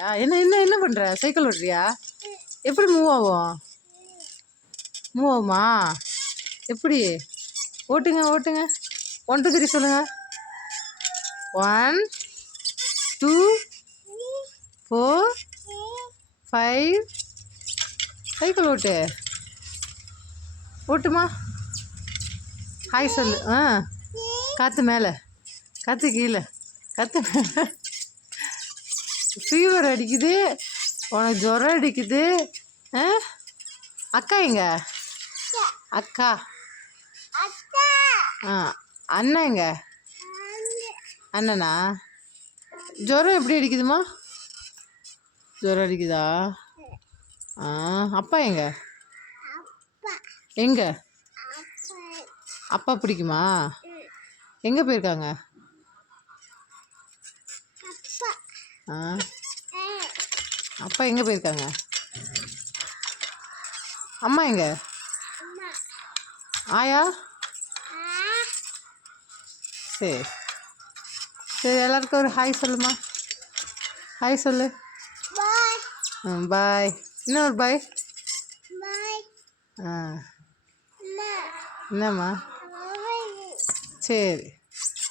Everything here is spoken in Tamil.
ஆ, என்ன என்ன என்ன பண்ணுற சைக்கிள் ஓட்டுறியா? எப்படி மூவ் ஆகும்? மூவ் ஆகுமா? எப்படி? ஓட்டுங்க ஓட்டுங்க. ஒன் டூ த்ரீ சொல்லுங்கள் one two four five cycle ஓட்டு. ஓட்டுமா? ஹாய் சொல்லு. ஆ காற்று மேலே. காற்று கீழே. காற்று மேலே. ஃபீவர் அடிக்குது. உனக்கு ஜுரம் அடிக்குது. அக்கா எங்க? அக்கா. ஆ அண்ணன் எங்க? அண்ணனா? ஜுரம் எப்படி அடிக்குதுமா? ஜுரம் அடிக்குதா? ஆ அப்பா எங்க? எங்க? அப்பா. பிடிக்குமா? எங்கே போயிருக்காங்க? ஆ. அப்பா எங்கே போயிருக்காங்க? அம்மா எங்க? ஆயா? சரி. சரி எல்லாருக்கும் ஒரு ஹாய் சொல்லுமா. ஹாய் சொல்லு. ம் பாய். இன்னொரு பாய்? ஆ. என்னம்மா? சரி.